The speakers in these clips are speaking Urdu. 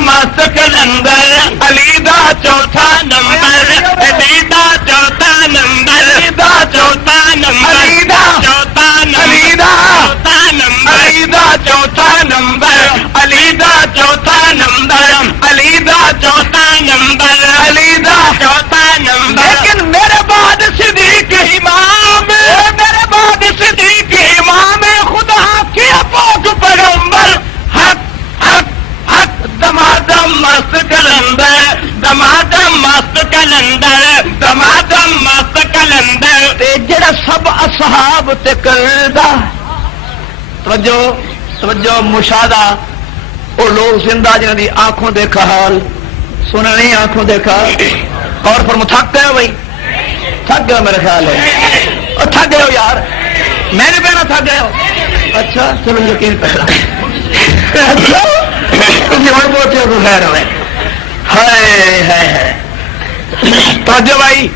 مست کلندر علی دا چوتھا نمبر علی دا چوتھا نمبر چوتھا نمبر علی دا چوتھا نمبر علی دا چوتھا نمبر علی دا چوتھا نمبر علی دا چوتھا نمبر علی دا چوتھا نمبر لیکن میرے بعد صدیق امام میرے بعد صدیق امام خدا کے پاک پیغمبر حق حق حق دمادم مست کلندر دمادم مست کلندر دمادم مست کلندر جڑا سب اصحاب تے کردا توجہ توجہ مشاہدہ وہ لوگ زندہ جنہوں دی آنکھوں دیکھا حال سنا نہیں آنکھوں دیکھا اور فرمو تھک گئے ہو بھائی تھک گئے ہو میرے خیال ہے اور تھک گئے ہو یار میں نے کہنا تھک گئے ہو اچھا چلو یقین پہلا اچھا تم اور بہت ہو خیر ہوئے ہے توجہ بھائی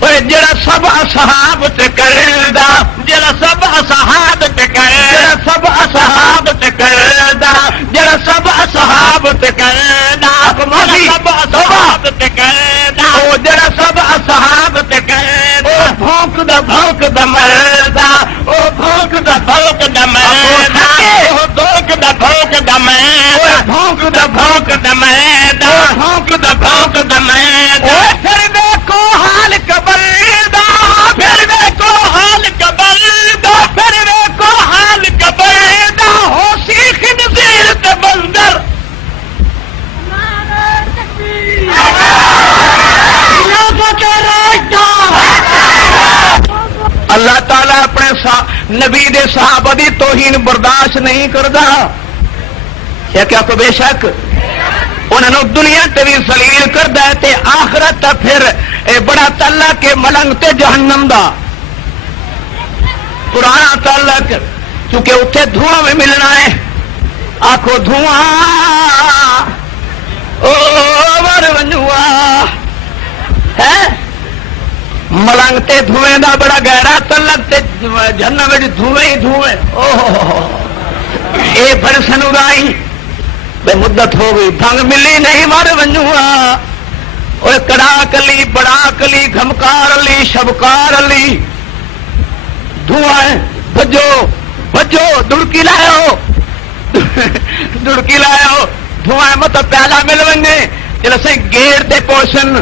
جڑا سب اصحاب تے کردا جڑا سب اصحاب تے کردا سب اصحاب تے کردا جڑا سب اصحاب تے کردا سب اصحاب تے کردا او جڑا سب اصحاب تے کردا بھونک دا مردا او بھونک دا مردا او بھونک دا مردا بھونک دا مردا بھونک دا مردا پھر دیکھو حال قبر دا پھر دیکھو حال قبر دا پھر دیکھو حال قبر دا ہو سیخ نظیر تے بندر اللہ تعالیٰ اپنے نبی دے صحابہ دی توہین برداشت نہیں کردا یا کیا کو بے شک انہوں نے دنیا تے بھی ذلیل کردا ہے تے آخرت تے پھر اے بڑا تعلق کے ملنگ تے جہنم دا پرانا تعلق کیونکہ اتنے دھواں میں ملنا ہے آخو دھواں او مر ونوا ہے ملنگ تے دھویں دا بڑا گہرا تعلق تے جہنم میں دھویں ہی دھویں او اے بڑ سنورائی بے مدت ہو گئی بھنگ ملی نہیں مر ونجوا اوے کڑا کلی بڑا کلی گھمکار علی شبکار علی دھواں بجو بجو دڑکی لاؤ دڑکی لاؤ دھواں مت پیالہ مل ونجے جل سے گیٹ دے پوشن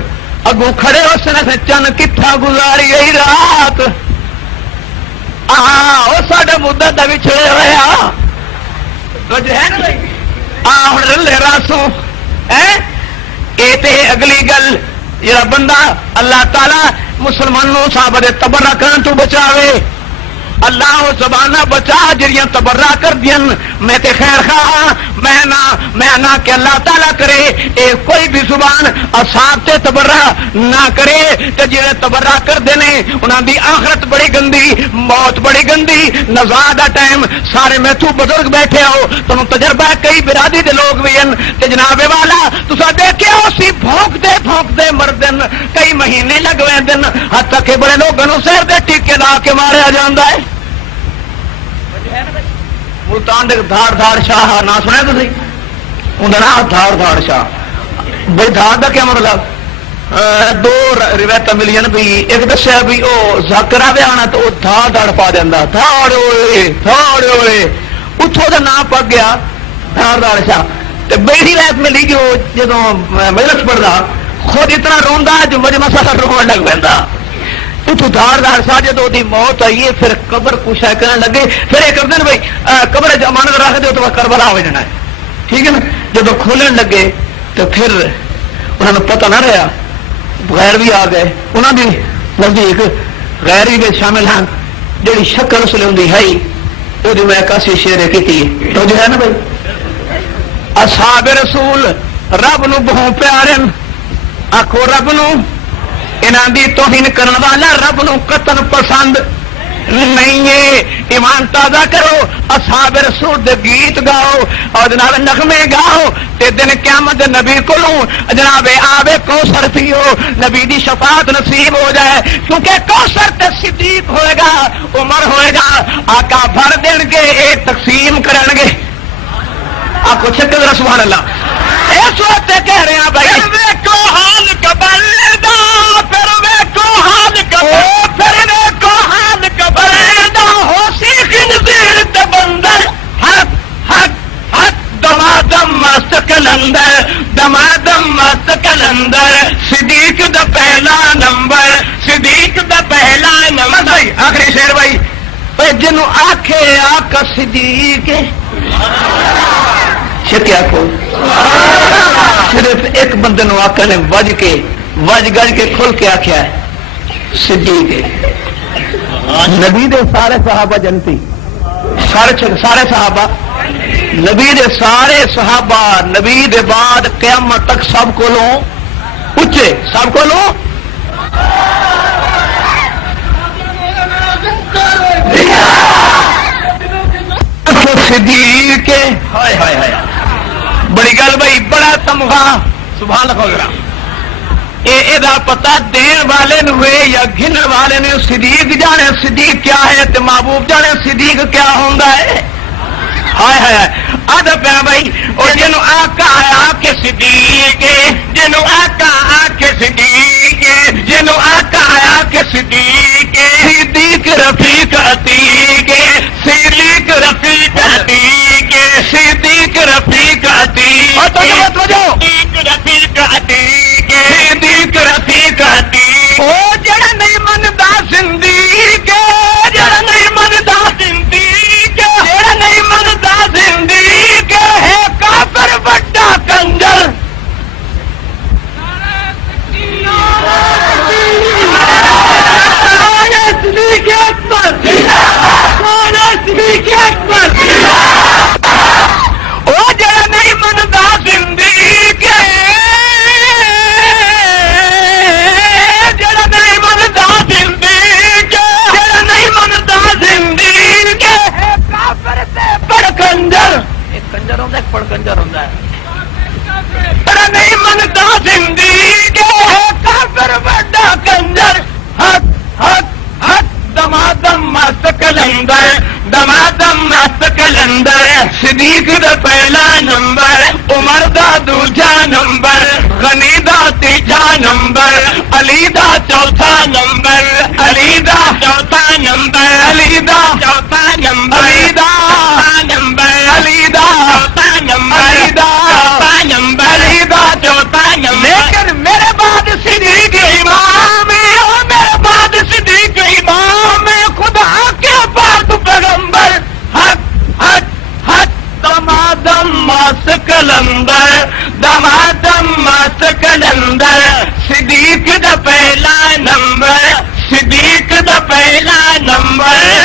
اگوں کھڑے ہو سن سے چن کتھا گزاری گئی رات او ساڈے مدت دا وچھڑے ہویا کچھ ہے نا بھائی ہوں رلے راسوں تے اگلی گل جڑا بندہ اللہ تعالی مسلمانوں صاحب دے تبرہ کرن تو بچاوے اللہ وہ زبانہ بچا جڑیاں تبرہ کر دین میں تے خیر خواہ میں نہ کہ اللہ تعالیٰ کرے اے کوئی بھی زبان اصحاب تے تبرہ نہ کرے تے جڑے تبرہ کر دینے انہاں دی آخرت بڑی گندی موت بڑی گندی نزاع دا ٹائم سارے میں تو بزرگ بیٹھے ہو تمہیں تجربہ ہے کئی برادری دے لوگ بھی ہیں تے جناب والا تسا دیکھے ہو سی بھونک دے مردن کئی مہینے لگویں دن حتیٰ کہ بڑے لوگوں سیر دے ٹیکے لا کے ماریا جاندا ہے ملتان دے دھار دھار شاہ نہ سنیا تھی انہوں نے دھار دھار شاہ بھائی دھار دا کیا مطلب دو روایت ملی بھی ایک دسیا بھی وہ زاکرا بھی آنا تو وہ دھار دھاڑ پا دینا دھاڑ ہوئے اتوں کا نام پک گیا دھار دھار شاہ بیٹی روایت ملی جو جدو مجلس پڑھتا خود اتنا روندا جو مجمع سارا رون لگ پہ اتو دھار دھار شاہ جدو دی موت آئی ہے پھر قبر کشا کرنے لگے پھر یہ کرتے بھائی قبر امانت رکھ دو تو کربلا ہو جانا ہے ٹھیک ہے نا جدو کھولنے لگے تو پھر انہوں نے پتہ نہ رہا غیر بھی آ گئے انہوں نے نزدیک غیر بھی شامل ہیں جی شکل اس لیے ہے وہ میں کسی شیر کی تو جو ہے نا بھائی اصحاب رسول رب نو بہت پیارے آخو رب نو انہاں دی توہین کرن والا رب نو قتل پسند نہیں ہے ایمان تازہ کرو اصحاب رسول دے گیت گاؤ اور جناب نغمے گاؤ تے دن قیامت نبی کولوں جناب آوے کوثر پیو نبی دی شفاعت نصیب ہو جائے کیونکہ کوثر تے صدیق ہوئے گا عمر ہوئے گا آقا بھر دین گے اے تقسیم کرن گے آکو چھکے سبحان اللہ اس وقت کہہ رہے ہیں بھائی ویکو حال قبر دا پھر ویکو حال قبر پھر ویکو حال قبر دا ہو سی خنزیر تے بندر حق حق حق دمادم مست کلندر دمادم مست کلندر صدیق دا پہلا نمبر صدیق دا پہلا نمبر بھائی آخری شعر بھائی جنوں آکھے آقا صدیق شکیا کو صرف ایک بندے نو آقا نے وج گج کے کھل کے آخیا ہے صدیق نبی دے سارے صحابہ جنتی سارے صحابہ نبی دے سارے صحابہ نبی دے بعد قیامت تک سب کو لو اچے سب کو لو صدیق ہائے ہائے ہائے بڑی گل بھائی بڑا تمغہ سبحان اللہ یہ پتا دین والے ہوئے یا گن والے نے صدیق جانے صدیق کیا ہے تو محبوب جانے صدیق کیا ہوتا ہے ہائے ہائے آدھا پیا بھائی اور جنوں آقا آیا کہ صدیق جنوں آقا آ کے صدیق جنوں آقا آیا کہ صدیق صدیق رفیق عتیق صدیق رفیق عتیق صدیق رفیق عتیق صدیق رفیق عتیق صدیق رفیق عتیق او جڑا نہیں مندا زندگی جڑا نہیں مندا زندگی جڑا نہیں مندا زندگی ہے کافر بڑا کنجر وہ جڑا نہیں منتا زندگی جڑا نہیں منتا زندگی جڑا نہیں منتا زندگی کافر تے پڑ کنجر ایک کنجر ہوتا ہے ایک پڑ کنجر ہوتا ہے جڑا نہیں منتا زندگی کافر بڑا کنجر حق حق حق دمادم مست کلندر دمادم مست کلندر صدیق دا پہلا نمبر عمر دا دوجا نمبر غنی دا تیجا نمبر علی دا چوتھا نمبر علی دا چوتھا نمبر علی دا چوتھا نمبر علی دا نمبر علی دا چوتھا نمبر علی دا چوتھا نمبر علی دا چوتھا نمبر لیکن میرے بعد صدیق امام میرے بعد صدیق امام خدا کے بعد پیغمبر حق حق حق دمادم مست کلندر دمادم مست کلندر صدیق دا پہلا نمبر صدیق دا پہلا نمبر